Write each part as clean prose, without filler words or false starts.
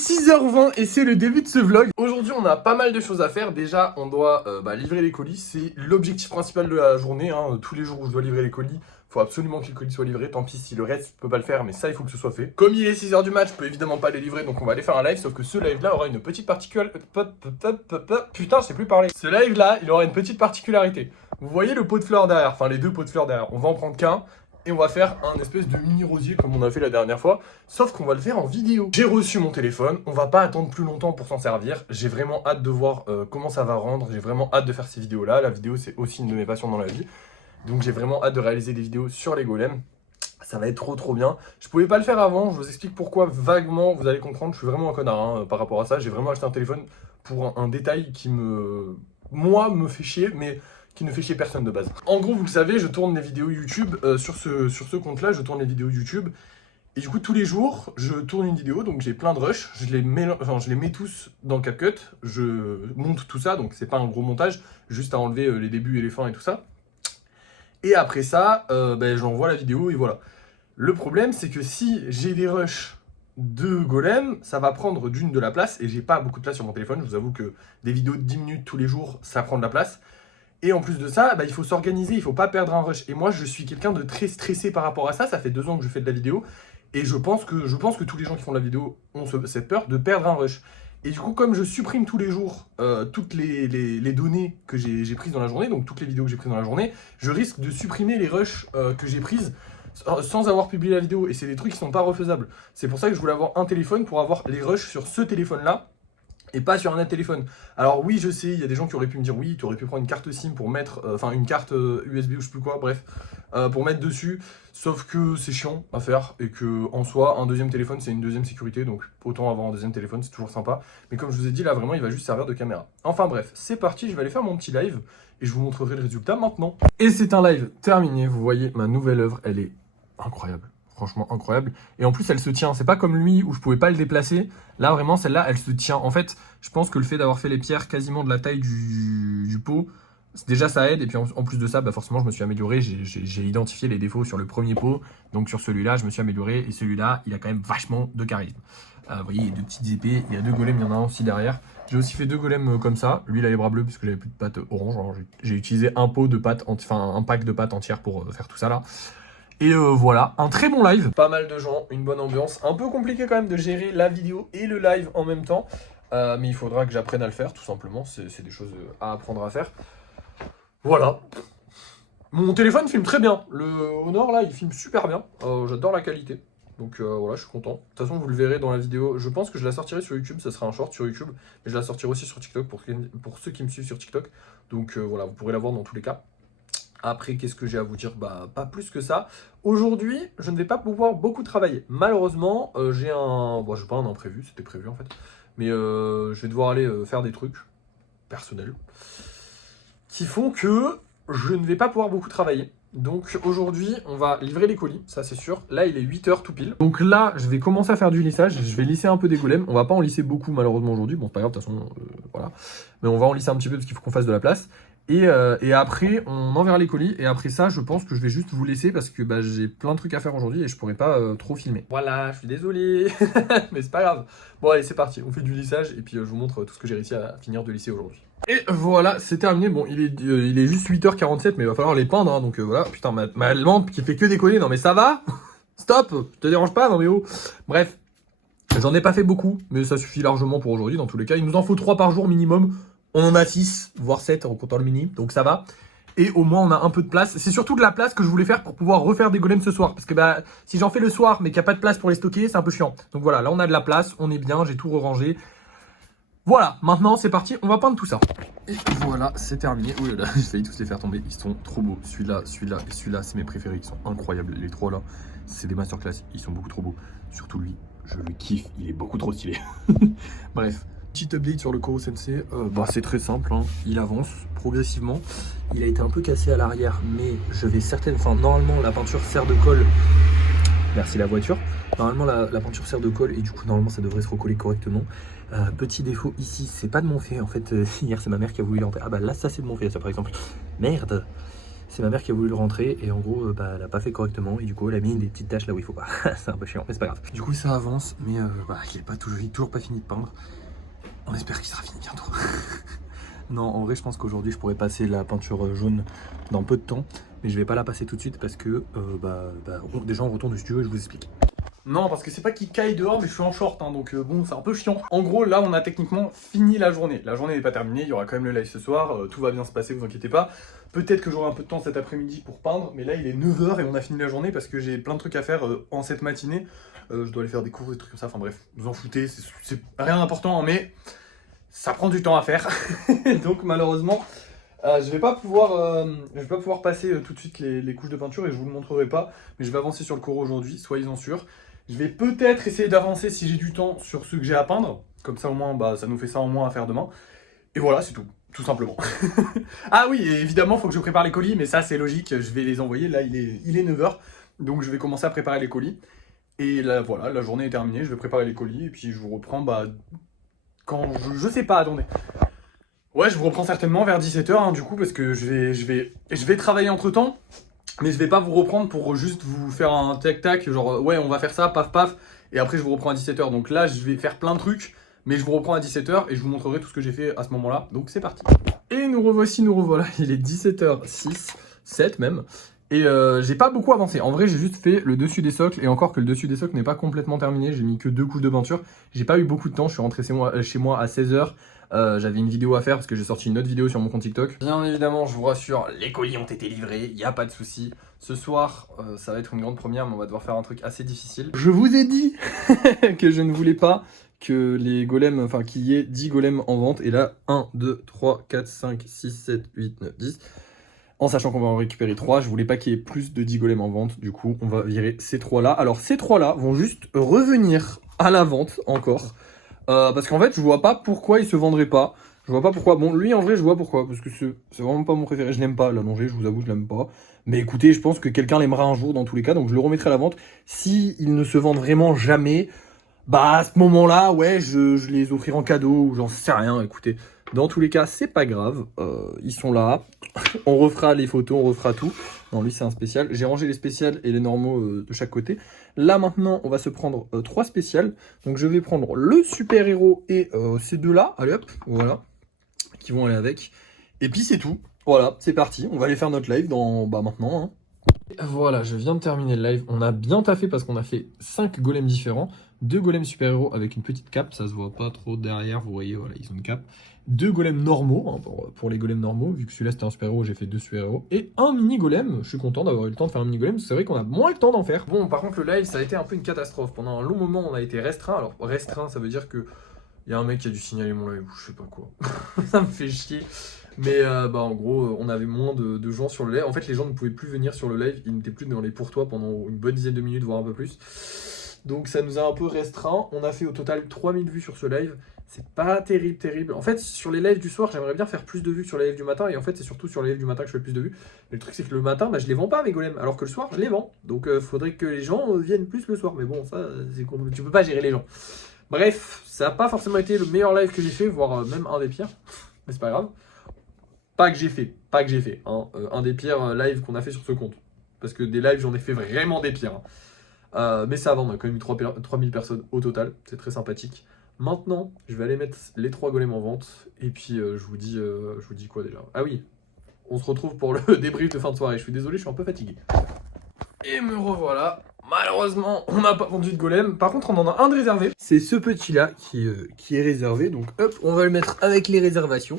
6h20 et c'est le début de ce vlog. Aujourd'hui on a pas mal de choses à faire. Déjà on doit livrer les colis. C'est l'objectif principal de la journée hein. Tous les jours où je dois livrer les colis, faut absolument que les colis soient livrés. Tant pis si le reste je peux pas le faire, mais ça il faut que ce soit fait. Comme il est 6h du match, je peux évidemment pas les livrer, donc on va aller faire un live. Sauf que ce live là aura une petite particularité. Putain je sais plus parler. Ce live là il aura une petite particularité. Vous voyez le pot de fleurs derrière, enfin les deux pots de fleurs derrière. On va en prendre qu'un. Et on va faire un espèce de mini rosier comme on a fait la dernière fois, sauf qu'on va le faire en vidéo. J'ai reçu mon téléphone, on va pas attendre plus longtemps pour s'en servir. J'ai vraiment hâte de voir comment ça va rendre, j'ai vraiment hâte de faire ces vidéos là. La vidéo c'est aussi une de mes passions dans la vie. Donc j'ai vraiment hâte de réaliser des vidéos sur les golems. Ça va être trop bien. Je pouvais pas le faire avant, je vous explique pourquoi vaguement, vous allez comprendre. Je suis vraiment un connard hein, par rapport à ça. J'ai vraiment acheté un téléphone pour un détail qui me fait chier, mais qui ne fait chier personne de base. En gros, vous le savez, je tourne les vidéos YouTube sur ce compte-là, je tourne les vidéos YouTube. Et du coup, tous les jours, je tourne une vidéo, donc j'ai plein de rushs, je les mets tous dans CapCut, je monte tout ça, donc c'est pas un gros montage, juste à enlever les débuts et les fins et tout ça. Et après ça, j'envoie la vidéo et voilà. Le problème, c'est que si j'ai des rushs de golem, ça va prendre d'une de la place, et j'ai pas beaucoup de place sur mon téléphone. Je vous avoue que des vidéos de 10 minutes tous les jours, ça prend de la place. Et en plus de ça, il faut s'organiser, il faut pas perdre un rush. Et moi, je suis quelqu'un de très stressé par rapport à ça. Ça fait 2 ans que je fais de la vidéo. Et je pense que tous les gens qui font de la vidéo ont cette peur de perdre un rush. Et du coup, comme je supprime tous les jours toutes les données que j'ai prises dans la journée, donc toutes les vidéos que j'ai prises dans la journée, je risque de supprimer les rushs que j'ai prises sans avoir publié la vidéo. Et c'est des trucs qui sont pas refaisables. C'est pour ça que je voulais avoir un téléphone pour avoir les rushs sur ce téléphone-là. Et pas sur un autre téléphone. Alors oui, je sais, il y a des gens qui auraient pu me dire oui, tu aurais pu prendre une carte SIM pour mettre, une carte USB ou je sais plus quoi, bref, pour mettre dessus. Sauf que c'est chiant à faire et que en soi, un deuxième téléphone, c'est une deuxième sécurité, donc autant avoir un deuxième téléphone, c'est toujours sympa. Mais comme je vous ai dit, là vraiment, il va juste servir de caméra. Enfin bref, c'est parti, je vais aller faire mon petit live et je vous montrerai le résultat maintenant. Et c'est un live terminé, vous voyez, ma nouvelle œuvre, elle est incroyable. Franchement incroyable. Et en plus, elle se tient. C'est pas comme lui où je pouvais pas le déplacer. Là, vraiment, celle-là, elle se tient. En fait, je pense que le fait d'avoir fait les pierres quasiment de la taille du pot, déjà ça aide. Et puis en plus de ça, forcément, je me suis amélioré. J'ai identifié les défauts sur le premier pot. Donc sur celui-là, je me suis amélioré. Et celui-là, il a quand même vachement de charisme. Vous voyez, il y a 2 petites épées. Il y a 2 golems. Il y en a un aussi derrière. J'ai aussi fait 2 golems comme ça. Lui, il a les bras bleus parce que j'avais plus de pâte orange. Alors, j'ai utilisé un pot de pâte, un pack de pâte entière pour faire tout ça là. Et voilà, un très bon live. Pas mal de gens, une bonne ambiance. Un peu compliqué quand même de gérer la vidéo et le live en même temps. Mais il faudra que j'apprenne à le faire, tout simplement. C'est des choses à apprendre à faire. Voilà. Mon téléphone filme très bien. Le Honor, là, il filme super bien. J'adore la qualité. Donc voilà, je suis content. De toute façon, vous le verrez dans la vidéo. Je pense que je la sortirai sur YouTube. Ça sera un short sur YouTube. Mais je la sortirai aussi sur TikTok pour ceux qui me suivent sur TikTok. Donc voilà, vous pourrez la voir dans tous les cas. Après, qu'est-ce que j'ai à vous dire? Pas plus que ça. Aujourd'hui, je ne vais pas pouvoir beaucoup travailler. Malheureusement, j'ai un... Bon, j'ai pas un imprévu, c'était prévu en fait. Mais je vais devoir aller faire des trucs personnels qui font que je ne vais pas pouvoir beaucoup travailler. Donc aujourd'hui, on va livrer les colis, ça c'est sûr. Là, il est 8h tout pile. Donc là, je vais commencer à faire du lissage. Je vais lisser un peu des golems. On va pas en lisser beaucoup malheureusement aujourd'hui. Bon, c'est pas grave, de toute façon, voilà. Mais on va en lisser un petit peu parce qu'il faut qu'on fasse de la place. Et après, on enverra les colis. Et après ça, je pense que je vais juste vous laisser parce que j'ai plein de trucs à faire aujourd'hui et je pourrais pas trop filmer. Voilà, je suis désolé. Mais c'est pas grave. Bon, allez, c'est parti. On fait du lissage et puis je vous montre tout ce que j'ai réussi à finir de lisser aujourd'hui. Et voilà, c'est terminé. Bon, il est juste 8h47, mais il va falloir les peindre. Hein, donc voilà, putain, ma lampe qui fait que décoller. Non, mais ça va? Stop! Je te dérange pas? Non, mais oh. Bref, j'en ai pas fait beaucoup, mais ça suffit largement pour aujourd'hui. Dans tous les cas, il nous en faut 3 par jour minimum. On en a 6, voire 7 en comptant le mini, donc ça va. Et au moins on a un peu de place. C'est surtout de la place que je voulais faire pour pouvoir refaire des golems ce soir. Parce que si j'en fais le soir mais qu'il n'y a pas de place pour les stocker, c'est un peu chiant. Donc voilà, là on a de la place, on est bien, j'ai tout rangé. Voilà, maintenant c'est parti, on va peindre tout ça. Et voilà, c'est terminé. Oh là là, j'ai failli tous les faire tomber, ils sont trop beaux. Celui-là et celui-là, c'est mes préférés, ils sont incroyables. Les 3 là, c'est des masterclass, ils sont beaucoup trop beaux. Surtout lui, je le kiffe, il est beaucoup trop stylé. Bref. Petit update sur le Koro Sensei, c'est très simple, hein. Il avance progressivement. Il a été un peu cassé à l'arrière, mais je vais normalement la peinture sert de colle. Merci la voiture. Normalement la peinture sert de colle et du coup normalement ça devrait se recoller correctement. Petit défaut ici, c'est pas de mon fait. En fait, hier c'est ma mère qui a voulu l'enterrer. Ah là ça c'est de mon fait ça par exemple. Merde. C'est ma mère qui a voulu le rentrer et en gros bah, elle a pas fait correctement et du coup elle a mis des petites taches là où il faut pas. C'est un peu chiant mais c'est pas grave. Du coup ça avance mais il est pas toujours pas fini de peindre. On espère qu'il sera fini bientôt. Non, en vrai je pense qu'aujourd'hui je pourrais passer la peinture jaune dans peu de temps, mais je vais pas la passer tout de suite parce que déjà on retourne du studio et je vous explique. Non, parce que c'est pas qu'il caille dehors, mais je suis en short, hein, donc bon, c'est un peu chiant. En gros, là, on a techniquement fini la journée. La journée n'est pas terminée, il y aura quand même le live ce soir, tout va bien se passer, vous inquiétez pas. Peut-être que j'aurai un peu de temps cet après-midi pour peindre, mais là, il est 9 h et on a fini la journée parce que j'ai plein de trucs à faire en cette matinée. Je dois aller faire des cours, des trucs comme ça, enfin bref, vous en foutez, c'est rien d'important, mais ça prend du temps à faire. Donc malheureusement, je vais pas pouvoir passer tout de suite les couches de peinture et je vous le montrerai pas, mais je vais avancer sur le cours aujourd'hui, soyez-en sûrs. Je vais peut-être essayer d'avancer si j'ai du temps sur ceux que j'ai à peindre, comme ça au moins ça nous fait ça en moins à faire demain. Et voilà, c'est tout simplement. Ah oui, et évidemment, il faut que je prépare les colis, mais ça c'est logique, je vais les envoyer, là il est 9 h, donc je vais commencer à préparer les colis. Et là voilà, la journée est terminée, je vais préparer les colis et puis je vous reprends quand je sais pas, attendez. Ouais, je vous reprends certainement vers 17 h, hein, du coup, parce que je vais travailler entre temps, mais je vais pas vous reprendre pour juste vous faire un tac-tac, genre ouais, on va faire ça, paf paf, et après je vous reprends à 17 h. Donc là, je vais faire plein de trucs, mais je vous reprends à 17 h et je vous montrerai tout ce que j'ai fait à ce moment-là. Donc c'est parti. Et nous revoici, nous revoilà. Il est 17 h06, 7 même. Et j'ai pas beaucoup avancé. En vrai, j'ai juste fait le dessus des socles. Et encore que le dessus des socles n'est pas complètement terminé. J'ai mis que 2 couches de peinture. J'ai pas eu beaucoup de temps. Je suis rentré chez moi à 16 h. J'avais une vidéo à faire parce que j'ai sorti une autre vidéo sur mon compte TikTok. Bien évidemment, je vous rassure, les colis ont été livrés. Il n'y a pas de souci. Ce soir, ça va être une grande première, mais on va devoir faire un truc assez difficile. Je vous ai dit que je ne voulais pas que les golems, enfin qu'il y ait 10 golems en vente. Et là, 1, 2, 3, 4, 5, 6, 7, 8, 9, 10. En sachant qu'on va en récupérer 3, je voulais pas qu'il y ait plus de 10 golems en vente. Du coup, on va virer ces 3-là. Alors, ces 3-là vont juste revenir à la vente encore. Parce qu'en fait, je vois pas pourquoi ils se vendraient pas. Je vois pas pourquoi. Bon, lui, en vrai, je vois pourquoi. Parce que c'est vraiment pas mon préféré. Je l'aime pas, l'allongé, je vous avoue, je l'aime pas. Mais écoutez, je pense que quelqu'un l'aimera un jour dans tous les cas. Donc, je le remettrai à la vente. Si ils ne se vendent vraiment jamais, bah à ce moment-là, ouais, je les offrirai en cadeau ou j'en sais rien. Écoutez, dans tous les cas, c'est pas grave. Ils sont là. On refera les photos, on refera tout. Non, lui, c'est un spécial. J'ai rangé les spéciales et les normaux de chaque côté. Là, maintenant, on va se prendre 3 spéciales. Donc, je vais prendre le super-héros et ces deux-là. Allez, hop, voilà. Qui vont aller avec. Et puis, c'est tout. Voilà, c'est parti. On va aller faire notre live dans maintenant. Hein. Voilà, je viens de terminer le live. On a bien taffé parce qu'on a fait 5 golems différents. 2 golems super-héros avec une petite cape. Ça se voit pas trop derrière. Vous voyez, voilà, ils ont une cape. 2 golems normaux, hein, pour les golems normaux. Vu que celui-là c'était un super-héros, j'ai fait 2 super-héros. Et un mini-golem. Je suis content d'avoir eu le temps de faire un mini-golem. C'est vrai qu'on a moins le temps d'en faire. Bon, par contre, le live, ça a été un peu une catastrophe. Pendant un long moment, on a été restreint. Alors, restreint, ça veut dire que il y a un mec qui a dû signaler mon live ou je sais pas quoi. Ça me fait chier. Mais en gros, on avait moins de gens sur le live. En fait, les gens ne pouvaient plus venir sur le live. Ils n'étaient plus dans les pour toi pendant une bonne dizaine de minutes, voire un peu plus. Donc ça nous a un peu restreint. On a fait au total 3000 vues sur ce live. C'est pas terrible. En fait, sur les lives du soir, j'aimerais bien faire plus de vues que sur les lives du matin. Et en fait, c'est surtout sur les lives du matin que je fais le plus de vues. Mais le truc, c'est que le matin, je les vends pas, mes golems. Alors que le soir, je les vends. Donc faudrait que les gens viennent plus le soir. Mais bon, ça, tu peux pas gérer les gens. Bref, ça n'a pas forcément été le meilleur live que j'ai fait, voire même un des pires. Mais c'est pas grave. Pas que j'ai fait. Hein. Un des pires lives qu'on a fait sur ce compte. Parce que des lives, j'en ai fait vraiment des pires. Hein. Mais ça va, on a quand même eu 3000 personnes au total. C'est très sympathique. Maintenant, je vais aller mettre les 3 golems en vente. Et puis, je vous dis quoi déjà? Ah oui, on se retrouve pour le débrief de fin de soirée. Je suis désolé, je suis un peu fatigué. Et me revoilà. Malheureusement, on n'a pas vendu de golem. Par contre, on en a un de réservé. C'est ce petit-là qui est réservé. Donc, hop, on va le mettre avec les réservations.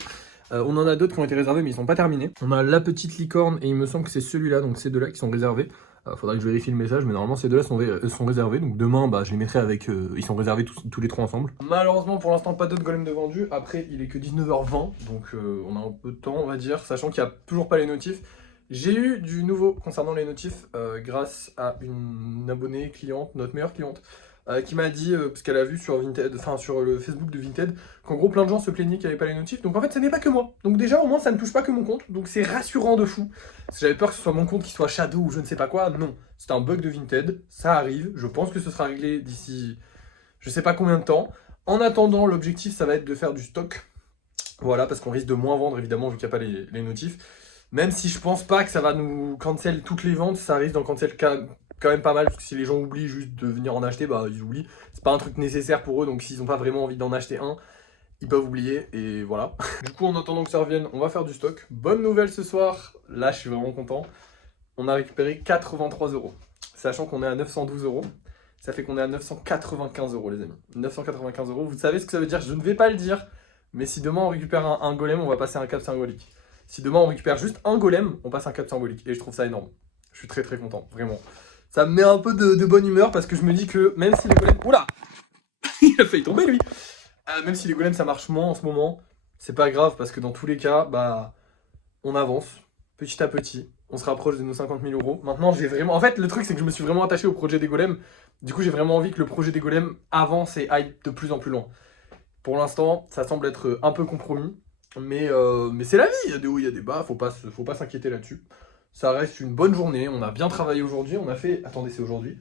On en a d'autres qui ont été réservés, mais ils sont pas terminés. On a la petite licorne et il me semble que c'est celui-là, donc ces deux-là qui sont réservés. Faudra que je vérifie le message, mais normalement ces deux-là sont réservés. Donc demain, je les mettrai avec. Ils sont réservés tous les 3 ensemble. Malheureusement, pour l'instant, pas d'autres golems de vendus. Après, il est que 19 h 20, donc on a un peu de temps, on va dire, sachant qu'il n'y a toujours pas les notifs. J'ai eu du nouveau concernant les notifs grâce à une abonnée cliente, notre meilleure cliente, qui m'a dit, parce qu'elle a vu sur Vinted, enfin sur le Facebook de Vinted, qu'en gros plein de gens se plaignaient qu'il n'y avait pas les notifs. Donc en fait, ce n'est pas que moi. Donc déjà, au moins, ça ne touche pas que mon compte. Donc c'est rassurant de fou. Parce que j'avais peur que ce soit mon compte qui soit shadow ou je ne sais pas quoi. Non, c'est un bug de Vinted. Ça arrive. Je pense que ce sera réglé d'ici je sais pas combien de temps. En attendant, l'objectif, ça va être de faire du stock. Voilà, parce qu'on risque de moins vendre, évidemment, vu qu'il n'y a pas les notifs. Même si je pense pas que ça va nous cancel toutes les ventes, ça risque d'en cancel quand même pas mal, parce que si les gens oublient juste de venir en acheter, bah ils oublient. C'est pas un truc nécessaire pour eux, donc s'ils ont pas vraiment envie d'en acheter un, ils peuvent oublier, et voilà. Du coup, en attendant que ça revienne, on va faire du stock. Bonne nouvelle ce soir, là je suis vraiment content. On a récupéré 83 euros, sachant qu'on est à 912 euros. Ça fait qu'on est à 995 euros, les amis. 995 euros, vous savez ce que ça veut dire, je ne vais pas le dire, mais si demain on récupère un golem, on va passer un cap symbolique. Si demain on récupère juste un golem, on passe un cap symbolique. Et je trouve ça énorme. Je suis très très content, vraiment. Ça me met un peu de bonne humeur parce que je me dis que même si les golems... Oula il a failli tomber lui. Même si les golems ça marche moins en ce moment, c'est pas grave parce que dans tous les cas, bah on avance petit à petit. On se rapproche de nos 50 000 euros. Maintenant, j'ai vraiment... En fait, le truc, c'est que je me suis vraiment attaché au projet des golems. Du coup, j'ai vraiment envie que le projet des golems avance et aille de plus en plus loin. Pour l'instant, ça semble être un peu compromis. Mais c'est la vie, il y a des hauts, il y a des bas, faut pas s'inquiéter là-dessus. Ça reste une bonne journée, on a bien travaillé aujourd'hui, on a fait... Attendez, c'est aujourd'hui?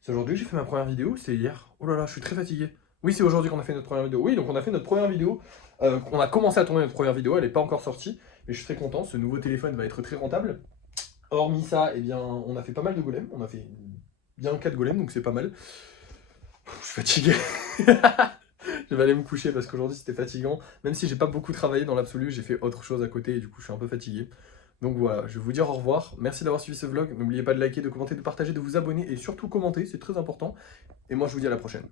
C'est aujourd'hui que j'ai fait ma première vidéo, c'est hier? Oh là là, je suis très fatigué. Oui, c'est aujourd'hui qu'on a fait notre première vidéo. Oui, donc on a fait notre première vidéo, on a commencé à tourner notre première vidéo, elle n'est pas encore sortie, mais je suis très content, ce nouveau téléphone va être très rentable. Hormis ça, eh bien, on a fait pas mal de golems, on a fait bien 4 golems, donc c'est pas mal. Je suis fatigué. Je vais aller me coucher parce qu'aujourd'hui c'était fatigant. Même si j'ai pas beaucoup travaillé dans l'absolu, j'ai fait autre chose à côté et du coup je suis un peu fatigué. Donc voilà, je vais vous dire au revoir. Merci d'avoir suivi ce vlog. N'oubliez pas de liker, de commenter, de partager, de vous abonner et surtout commenter, c'est très important. Et moi je vous dis à la prochaine.